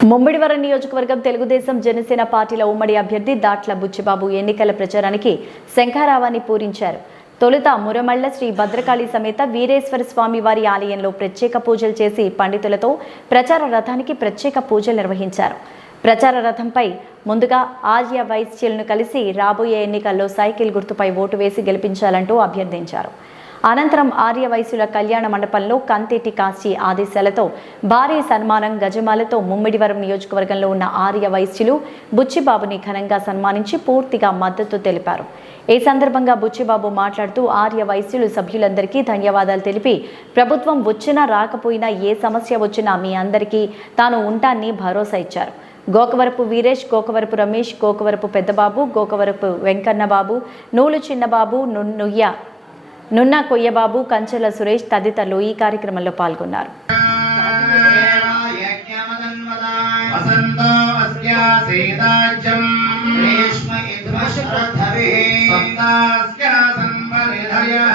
ముమ్మిడివరం నియోజకవర్గం తెలుగుదేశం జనసేన పార్టీల ఉమ్మడి అభ్యర్థి దాట్ల బుచ్చిబాబు ఎన్నికల ప్రచారానికి శంఖారావాన్ని పూరించారు. తొలుత మురమళ్ళ శ్రీ భద్రకాళి సమేత వీరేశ్వర స్వామి వారి ఆలయంలో ప్రత్యేక పూజలు చేసి పండితులతో ప్రచార రథానికి ప్రత్యేక పూజలు నిర్వహించారు. ప్రచార రథంపై ముందుగా ఆర్య వైశ్యులను కలిసి రాబోయే ఎన్నికల్లో సైకిల్ గుర్తుపై ఓటు వేసి గెలిపించాలంటూ అభ్యర్థించారు. అనంతరం ఆర్య వైశ్యుల కళ్యాణ మండపంలో కంతేటి కాశీ ఆదేశాలతో భారీ సన్మానం గజమాలతో ముమ్మిడివరం నియోజకవర్గంలో ఉన్న ఆర్య వైశ్యులు బుచ్చిబాబుని ఘనంగా సన్మానించి పూర్తిగా మద్దతు తెలిపారు. ఈ సందర్భంగా బుచ్చిబాబు మాట్లాడుతూ ఆర్య వైశ్యులు సభ్యులందరికీ ధన్యవాదాలు తెలిపి ప్రభుత్వం వచ్చినా రాకపోయినా ఏ సమస్య వచ్చినా మీ అందరికీ తాను ఉంటాన్ని భరోసా ఇచ్చారు. గోకవరపు వీరేష్ గోకవరపు రమేష్ గోకవరపు పెద్దబాబు గోకవరపు వెంకన్నబాబు నూలు చిన్నబాబు ను- నుయ్య నున్న కొయ్యబాబు కంచెల సురేష్ తదితరులు ఈ కార్యక్రమంలో పాల్గొన్నారు. సంపరిధయః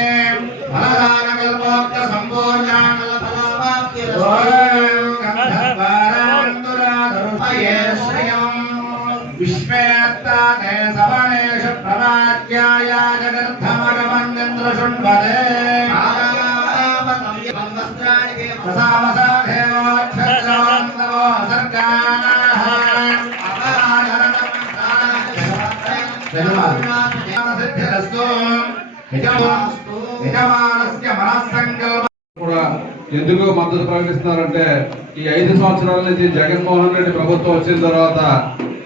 విశ్వేత్తాతే కూడా ఎందుకు మద్దతు ప్రకటిస్తున్నారంటే ఈ ఐదు సంవత్సరాల నుంచి జగన్మోహన్ రెడ్డి ప్రభుత్వం వచ్చిన తర్వాత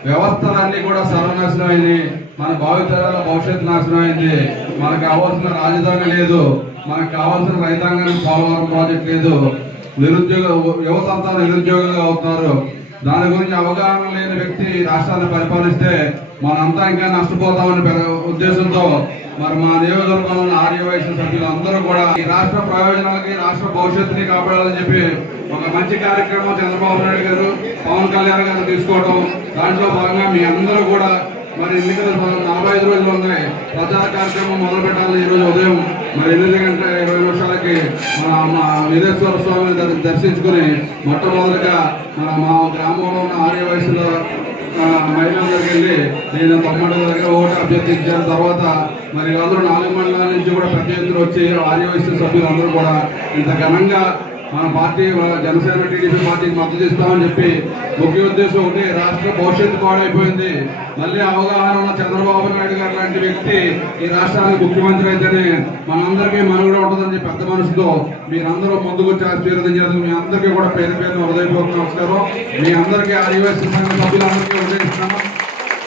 వ్యవస్థలన్నీ కూడా సర్వనాశనం అయింది మన భావితరాల భవిష్యత్తు నాశనం అయింది మనకు కావాల్సిన రాజధాని లేదు. మనకు కావాల్సిన రైతాంగానికి పోలవరం ప్రాజెక్ట్ లేదు. నిరుద్యోగ యువత అంతా నిరుద్యోగంగా అవుతున్నారు. దాని గురించి అవగాహన లేని వ్యక్తి రాష్ట్రాన్ని పరిపాలిస్తే మనంతా ఇంకా నష్టపోతామని పెద్ద ఉద్దేశంతో మరి మా నియోజకవర్గంలో ఆర్య వయసు సభ్యులు అందరూ కూడా ఈ రాష్ట్ర ప్రయోజనాలకి రాష్ట్ర భవిష్యత్తుని కాపాడాలని చెప్పి ఒక మంచి కార్యక్రమం చంద్రబాబు నాయుడు గారు పవన్ కళ్యాణ్ గారు తీసుకోవడం దాంట్లో భాగంగా మీ అందరూ కూడా మరి ఎన్నికలు నలభై ఐదు రోజులు ఉన్నాయి. ప్రచార కార్యక్రమం మొదలు పెట్టాలి ఈరోజు ఉదయం. మరి ఎనిమిది గంటల ఇరవై నిమిషాలకి మన మా వీరేశ్వర స్వామిని దర్శించుకుని మొట్టమొదటిగా మన మా గ్రామంలో ఉన్న ఆర్య వయసులో మహిళల దగ్గరికి వెళ్ళి నేను తొమ్మిది దగ్గర ఓటు అభ్యర్థించిన తర్వాత మరి అందరూ నాలుగు మండలాల నుంచి కూడా ప్రత్యర్థులు వచ్చి ఆర్య వయసు సభ్యులందరూ కూడా ఇంత ఘనంగా మన పార్టీ జనసేన టీడీపీ పార్టీకి మద్దతు ఇస్తామని చెప్పి ముఖ్య ఉద్దేశం ఒకటి రాష్ట్ర భవిష్యత్తు పాడైపోయింది. మళ్ళీ అవగాహన ఉన్న చంద్రబాబు నాయుడు గారు లాంటి వ్యక్తి ఈ రాష్ట్రానికి ముఖ్యమంత్రి అయితేనే మనందరికీ మనుగడ ఉంటుందని చెప్పి పెద్ద మనసుతో మీరందరూ ముందుకు వచ్చి ఆశీర్వదించారు మీ అందరికీ కూడా పేరు పేరు హృదయపూర్వక నమస్కారం. మీ అందరికీ ఆదివాసీ సంఘ సభ్యులందరికీ ఉదయిస్తున్నాను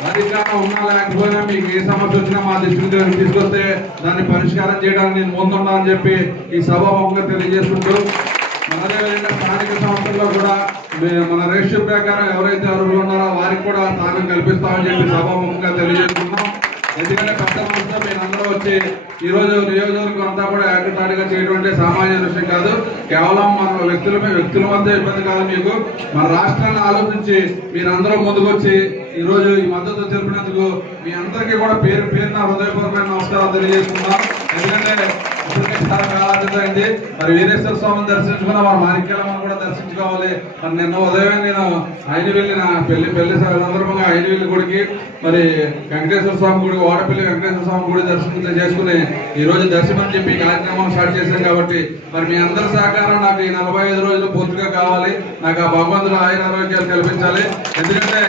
అధికారం ఉన్నా లేకపోయినా మీకు ఏ సమస్య వచ్చినా మా దృష్టికి తీసుకొస్తే దాన్ని పరిష్కారం చేయడానికి నేను ముందున్నానని చెప్పి ఈ సభాముఖంగా తెలియజేసుకుంటూ అదేవిధంగా స్థానిక సంస్థల్లో కూడా మీ- మన రేషియో ప్రకారం ఎవరైతే అర్హులు ఉన్నారో వారికి కూడా స్థానం కల్పిస్తామని చెప్పి సభాముఖంగా తెలియజేస్తున్నాం ఎందుకంటే పెద్ద మనసుతో మీరందరూ వచ్చి ఈ రోజు నియోజకవర్గం అంతా కూడా ఏకతాటిగా చేయటువంటి అంటే సామాన్య విషయం కాదు. కేవలం మన వ్యక్తుల వ్యక్తుల మధ్య ఇబ్బంది కాదు మీకు. మన రాష్ట్రాన్ని ఆలోచించి మీరందరూ ముందుకొచ్చి ఈరోజు ఈ మద్దతు తెలిపినందుకు మీ అందరికీ కూడా పేరు పేరున హృదయపూర్వకమైన నమస్కారాలు తెలియజేస్తున్నాం ఎందుకంటే అయింది. మరి వీరేశ్వర స్వామిని దర్శించుకున్నా మన మాణిక్యాలమ్మను కూడా దర్శించుకోవాలి. మరి నిన్న ఉదయం నేను ఆయన వెళ్ళిన పెళ్ళి పెళ్ళి సందర్భంగా ఆయన వెళ్ళి గుడికి. మరి వెంకటేశ్వర స్వామి గుడి వాడపల్లి వెంకటేశ్వర స్వామి గుడి దర్శనం చేసుకుని ఈ రోజు దర్శనం చెప్పి కార్యక్రమం స్టార్ట్ చేశాం కాబట్టి మరి మీ అందరి సహకారం నాకు ఈ నలభై ఐదు రోజులు పూర్తిగా కావాలి. నాకు ఆ భగవంతుడు ఆయన ఆరోగ్యాలు కల్పించాలి. ఎందుకంటే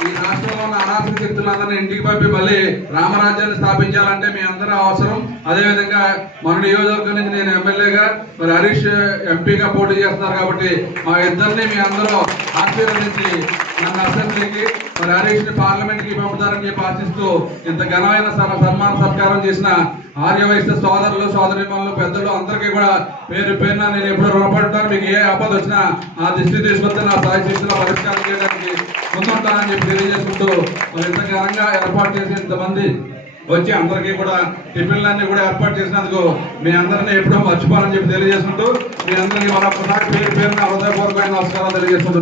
ఈ రాష్ట్రంలో ఉన్న అనాథలు శక్తులందరినీ ఇంటికి పంపి మళ్ళీ రామరాజ్యాన్ని స్థాపించాలంటే మీ అందరూ అవసరం. అదేవిధంగా మన నియోజకవర్గం నుంచి నేను ఎమ్మెల్యేగా మరి హరీష్ ఎంపీగా పోటీ చేస్తున్నారు కాబట్టి మా ఇద్దరిని మీ అందరూ ఆశీర్వదించి నన్ను అసెంబ్లీకి మరి హరీష్ని పార్లమెంట్కి పంపుతారని చెప్పి ఆశిస్తూ ఇంత ఘనమైన సన్మాన సత్కారం చేసిన ఆర్యవైశ్య సోదరులు సోదరిమణులు పెద్దలు అందరికీ కూడా పేరు పేరున నేను ఎప్పుడు రుణపడతాను. మీకు ఏ ఆపద వచ్చినా ఆ దృష్టి తీసుకొస్తే నా సాయి పరిష్కారం చేయడానికి ముందుంటానని చెప్పి తెలియజేసుకుంటూ మరి ఇంత ఘనంగా ఏర్పాటు చేసి ఇంతమంది వచ్చి అందరికీ కూడా టిఫిన్లన్నీ కూడా ఏర్పాటు చేసినందుకు మీ అందరినీ ఎప్పుడో మర్చిపోవాలని చెప్పి తెలియజేసుకుంటూ మీ అందరికీ మరొకసారి పేరు పేరున హృదయపూర్వకమైన నమస్కారాలు తెలియజేసుకుంటూ